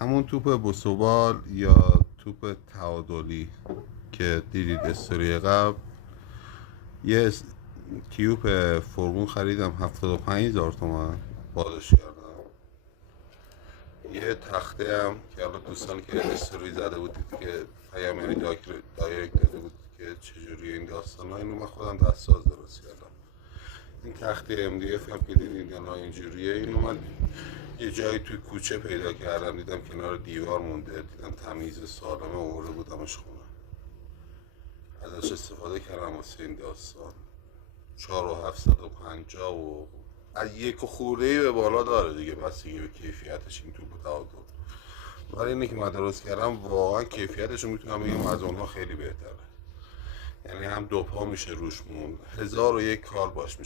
همون توپ بوسوبال یا توپ تعادلی که دیدید استوری قبل، یه تیوب فرمون خریدم 75,000 تومن بادش کردم. یه تخته هم که حالا دوستانی که استوری زده بودید که پیام یعنی دایرکت داده بود که چجوری این داستان ها، اینو من خودم دستساز درست کردم. این تخته MDF هم که دیدید یا اینجوریه، اینو من یه جایی توی کوچه پیدا کردم، دیدم کنار دیوار مونده، دیدم تمیز سالمه، آورده بودمش خونه، ازش استفاده کردم واسه این داستان. 4750 و از یک خورده به بالا داره دیگه، بستگی به کیفیتش این توپ تعادل. ولی اینی که من درست کردم واقعا کیفیتش رو میتونم بگم از اونها خیلی بهتره، یعنی هم دو پا میشه روش موند، 1001 کار باش میشه.